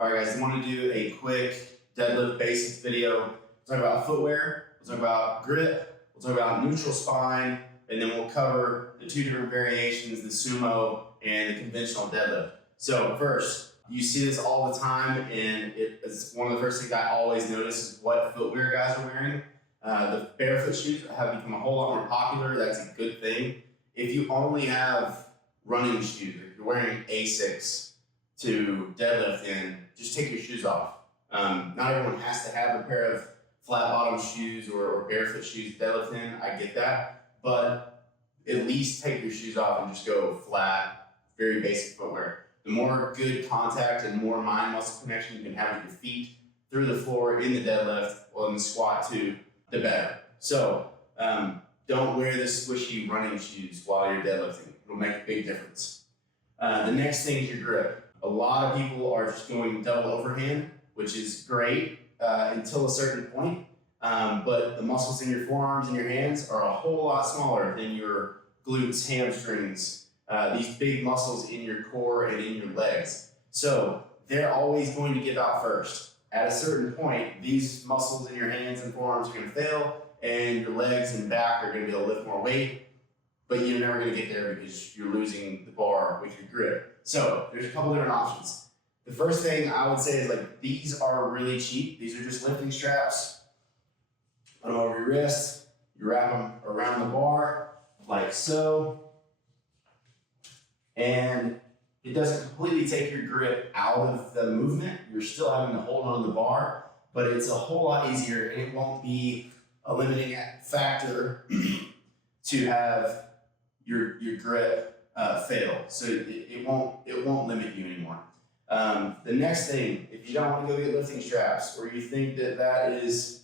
All right, guys, I want to do a quick deadlift basics video. We'll talk about footwear, we'll talk about grip, we'll talk about neutral spine, and then we'll cover the two different variations, the sumo and the conventional deadlift. So first, you see this all the time, and it's one of the first things I always notice is what footwear guys are wearing. The barefoot shoes have become a whole lot more popular. That's a good thing. If you only have running shoes, if you're wearing Asics to deadlift in, just take your shoes off. Not everyone has to have a pair of flat bottom shoes or barefoot shoes to deadlift in. I get that, but at least take your shoes off and just go flat, very basic footwear. The more good contact and more mind muscle connection you can have with your feet through the floor in the deadlift or in the squat too, the better. So don't wear the squishy running shoes while you're deadlifting. It'll make a big difference. The next thing is your grip. A lot of people are just going double overhand, which is great until a certain point. But the muscles in your forearms and your hands are a whole lot smaller than your glutes, hamstrings, these big muscles in your core and in your legs. So they're always going to give out first. At a certain point, these muscles in your hands and forearms are going to fail, and your legs and back are going to be able to lift more weight, but you're never going to get there because you're losing the bar with your grip. So there's a couple different options. The first thing I would say is these are really cheap. These are just lifting straps. Put them over your wrist. You wrap them around the bar like so. And it doesn't completely take your grip out of the movement. You're still having to hold on to the bar, but it's a whole lot easier, and it won't be a limiting factor to have your grip fail. So it won't limit you anymore. The next thing, if you don't want to go get lifting straps, or you think that is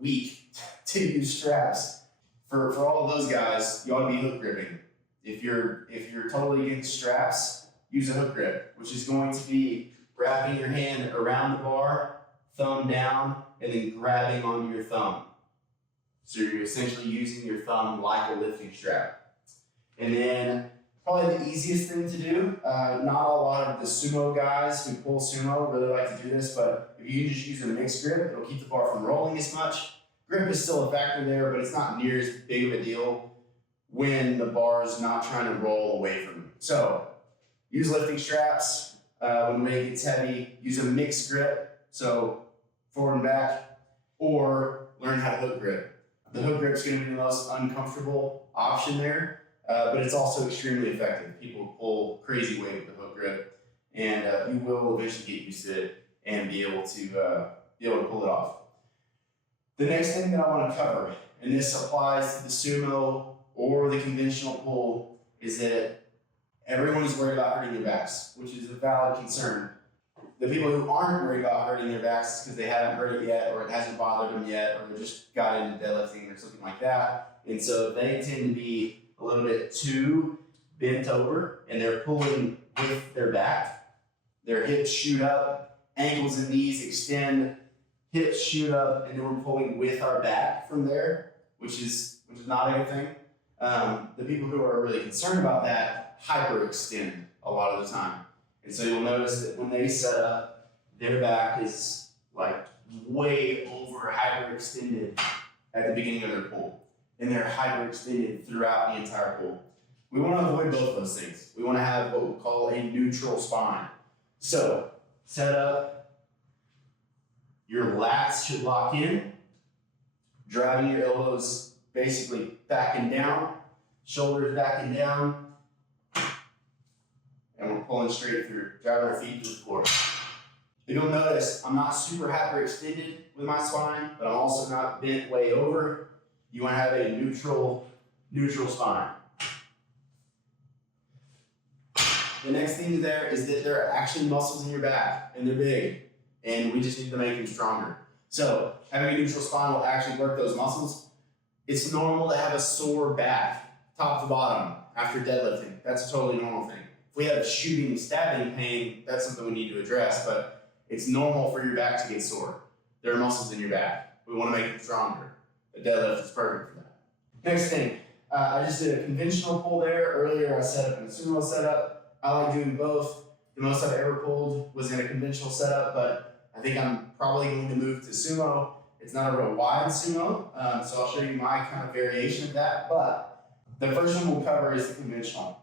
weak to use straps, for all of those guys, you ought to be hook gripping. If you're totally against straps, use a hook grip, which is going to be wrapping your hand around the bar, thumb down, and then grabbing onto your thumb. So you're essentially using your thumb like a lifting strap. And then probably the easiest thing to do, not a lot of the sumo guys who pull sumo really like to do this, but if you can just use a mixed grip, it'll keep the bar from rolling as much. Grip is still a factor there, but it's not near as big of a deal when the bar is not trying to roll away from you. So use lifting straps when the weight gets heavy. Use a mixed grip, so forward and back, or learn how to hook grip. The hook grip is going to be the most uncomfortable option there, but it's also extremely effective. People pull crazy weight with the hook grip, and you will eventually get used to it and be able to pull it off. The next thing that I want to cover, and this applies to the sumo or the conventional pull, is that everyone is worried about hurting their backs, which is a valid concern. The people who aren't worried about hurting their backs because they haven't hurt it yet, or it hasn't bothered them yet, or they just got into deadlifting or something like that. And so they tend to be a little bit too bent over, and they're pulling with their back. Their hips shoot up, ankles and knees extend, hips shoot up, and then we're pulling with our back from there, which is not a good thing. The people who are really concerned about that hyperextend a lot of the time. And so you'll notice that when they set up, their back is way over hyperextended at the beginning of their pull. And they're hyperextended throughout the entire pull. We want to avoid both of those things. We want to have what we call a neutral spine. So set up, your lats should lock in, driving your elbows basically back and down, shoulders back and down, and we're pulling straight through, driving our feet to the floor. You'll notice I'm not super hyperextended with my spine, but I'm also not bent way over. You want to have a neutral spine. The next thing there is that there are actually muscles in your back, and they're big, and we just need to make them stronger. So having a neutral spine will actually work those muscles. It's normal to have a sore back, top to bottom, after deadlifting. That's a totally normal thing. If we have shooting, stabbing pain, that's something we need to address, but it's normal for your back to get sore. There are muscles in your back. We want to make them stronger. A deadlift is perfect for that. Next thing, I just did a conventional pull there. Earlier I set up in a sumo setup. I like doing both. The most I've ever pulled was in a conventional setup, but I think I'm probably going to move to Sumo. It's not a real wide Sumo, so I'll show you my kind of variation of that. But the first one we'll cover is the conventional.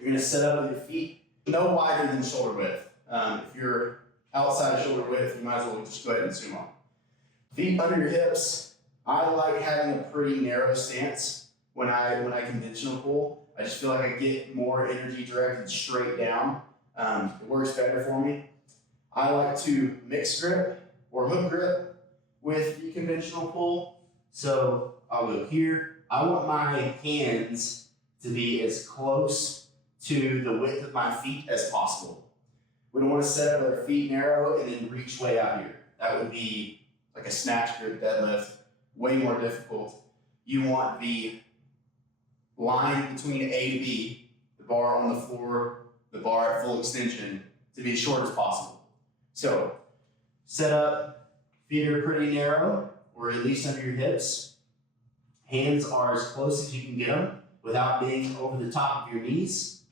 You're going to set up with your feet no wider than shoulder width. If you're outside of shoulder width, you might as well just go ahead and Sumo. Feet under your hips. I like having a pretty narrow stance when I conventional pull. I just feel like I get more energy directed straight down. It works better for me. I like to mix grip or hook grip with the conventional pull. So I'll go here. I want my hands to be as close to the width of my feet as possible. We don't want to set up with our feet narrow and then reach way out here. That would be like a snatch grip deadlift, way more difficult. You want the line between A to B, the bar on the floor, the bar at full extension, to be as short as possible. So set up, feet are pretty narrow, or at least under your hips. Hands are as close as you can get them without being over the top of your knees.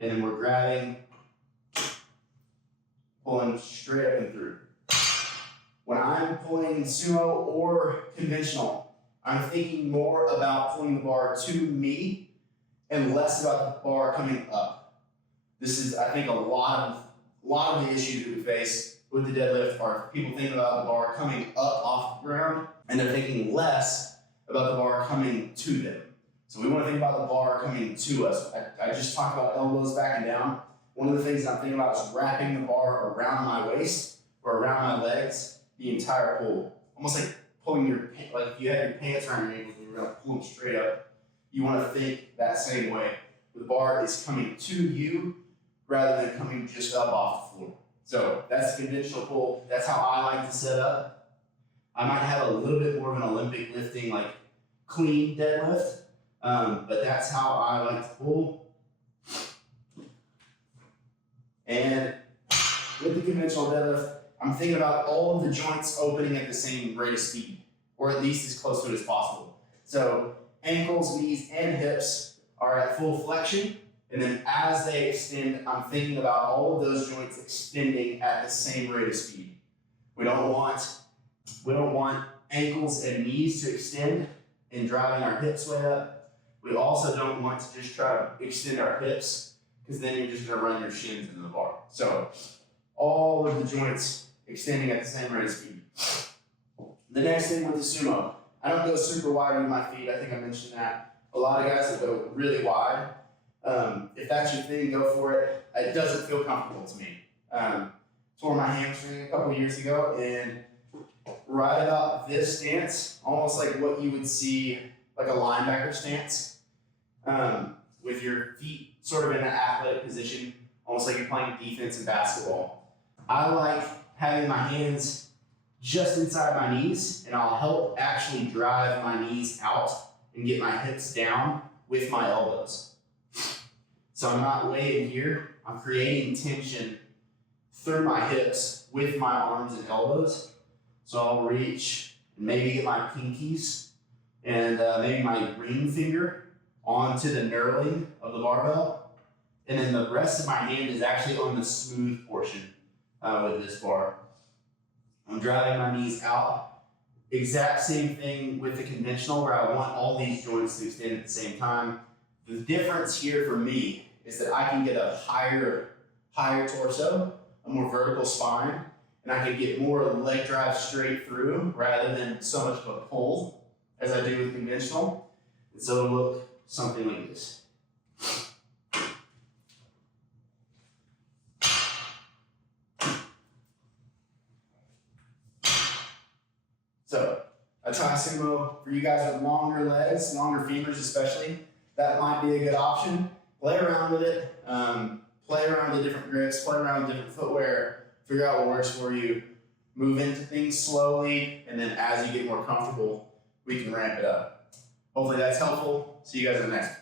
And then we're grabbing, pulling straight up and through. When I'm pulling sumo or conventional, I'm thinking more about pulling the bar to me and less about the bar coming up. This is, I think, a lot of the issues that we face with the deadlift are people thinking about the bar coming up off the ground, and they're thinking less about the bar coming to them. So we want to think about the bar coming to us. I just talked about elbows back and down. One of the things I'm thinking about is wrapping the bar around my waist or around my legs the entire pull. Almost like pulling your, like if you had your pants around your ankles and you're going to pull them straight up. You want to think that same way. The bar is coming to you rather than coming just up off the floor. So that's the conventional pull. That's how I like to set up. I might have a little bit more of an Olympic lifting, like clean deadlift, but that's how I like to pull. And with the conventional deadlift, I'm thinking about all of the joints opening at the same rate of speed, or at least as close to it as possible. So ankles, knees, and hips are at full flexion, and then as they extend, I'm thinking about all of those joints extending at the same rate of speed. We don't want ankles and knees to extend and driving our hips way up. We also don't want to just try to extend our hips, because then you're just going to run your shins into the bar. So all of the joints extending at the same rate of speed. The next thing with the sumo, I don't go super wide with my feet. I think I mentioned that. A lot of guys that go really wide. If that's your thing, go for it. It doesn't feel comfortable to me. Tore my hamstring a couple years ago, and right about this stance, almost like what you would see like a linebacker stance, with your feet sort of in an athletic position, almost like you're playing defense in basketball. I like having my hands just inside my knees, and I'll help actually drive my knees out and get my hips down with my elbows. So I'm not way in here. I'm creating tension through my hips with my arms and elbows. So I'll reach and maybe get my pinkies and maybe my ring finger onto the knurling of the barbell. And then the rest of my hand is actually on the smooth portion with this bar. I'm driving my knees out. Exact same thing with the conventional, where I want all these joints to extend at the same time. The difference here for me is that I can get a higher torso, a more vertical spine, and I can get more leg drive straight through rather than so much of a pull as I do with conventional. And so it'll look something like this. So a tri-sumo for you guys with longer legs, longer femurs especially, that might be a good option. Play around with it, play around with different grips, play around with different footwear, figure out what works for you, move into things slowly, and then as you get more comfortable, we can ramp it up. Hopefully that's helpful. See you guys in the next one.